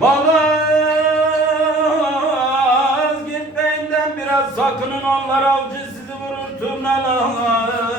Balaz git benden biraz sakının onlar avcı sizi vurur turnalar.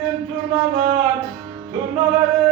Sevdim turnalar, turnaları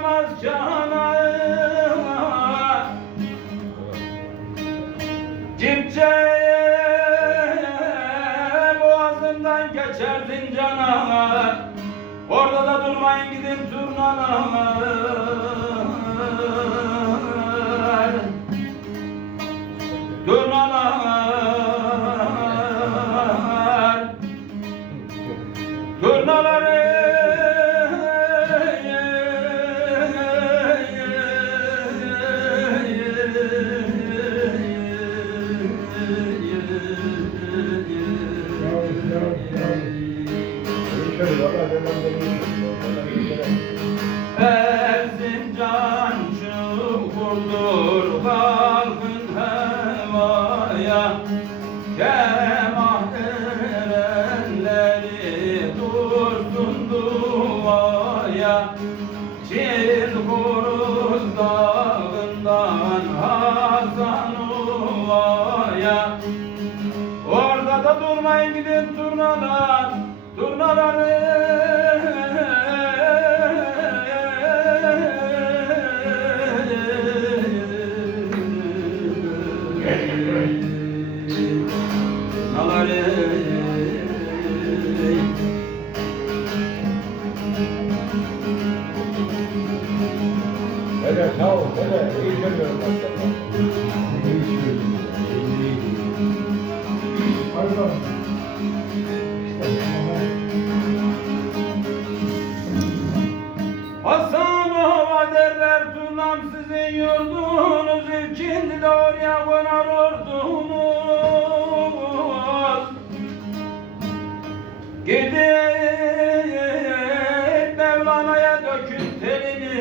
yaramaz canağına Cipçe boğazından geçerdin cana Orada da durmayın gidin turnana Gracias. Hele sağ ol, hele iyi görüyorum hatta.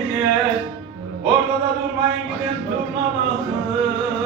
diye Orada da durmayın gidin turnalanın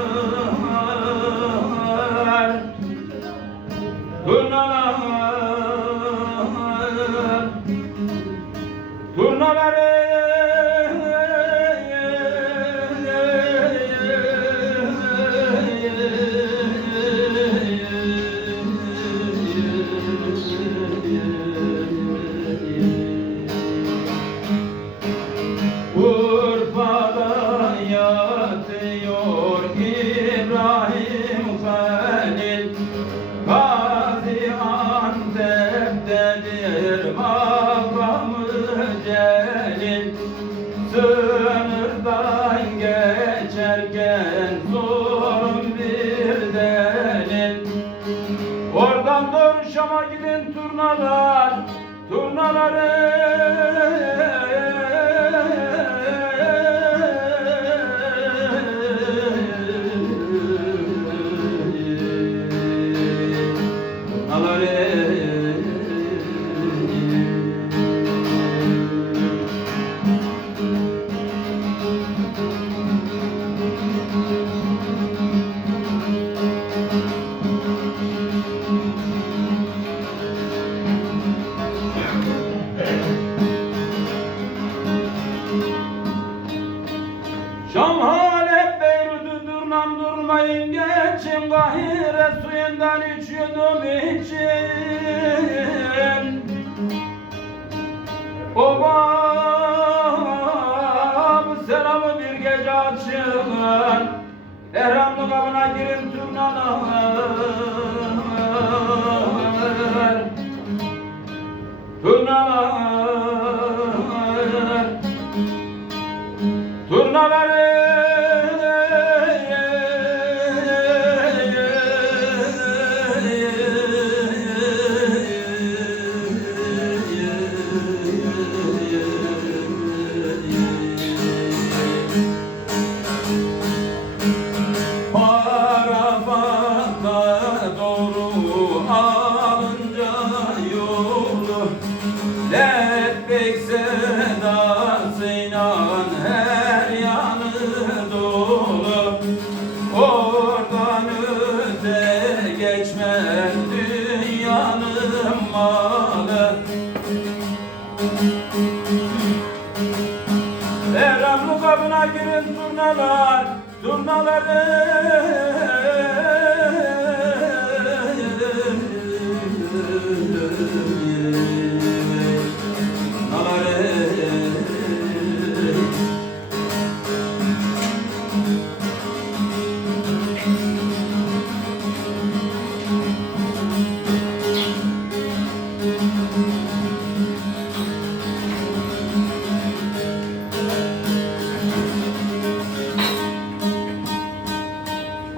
Turnaları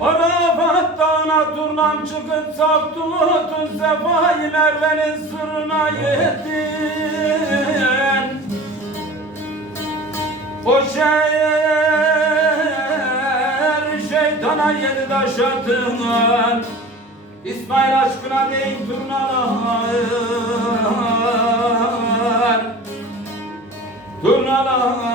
Arafat dağına turnam çıkıp saptun Sefai Merve'nin sırrına yettin. O şehir şeytana yedi taş attın İsmail aşkına değil turnalar Turnalar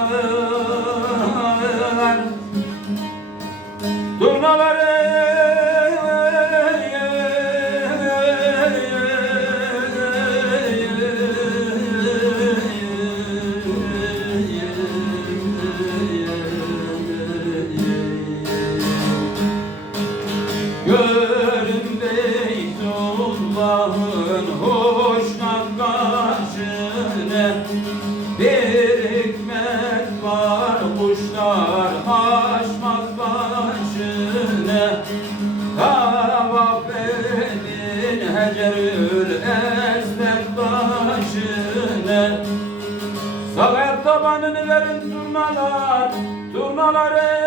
edin Hecerül Esved başını Salat tabanını verin turnalar Turnaları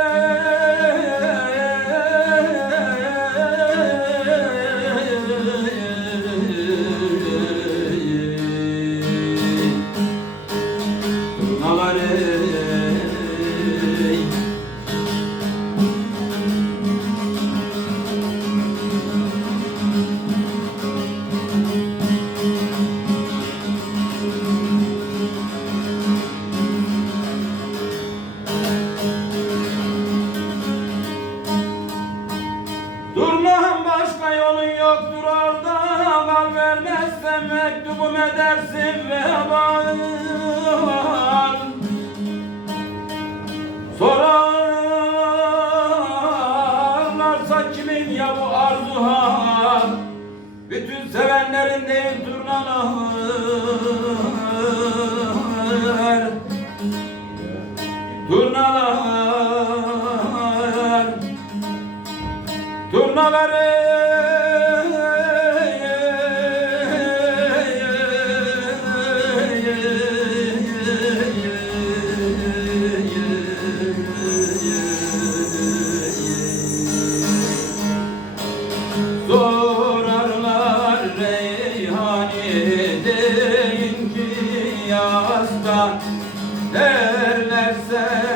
mektubum edersin vebal Sorarlarsa kimin ya bu arzu hal Bütün sevenlerin değil turnalar Turnalar Turnaları dersen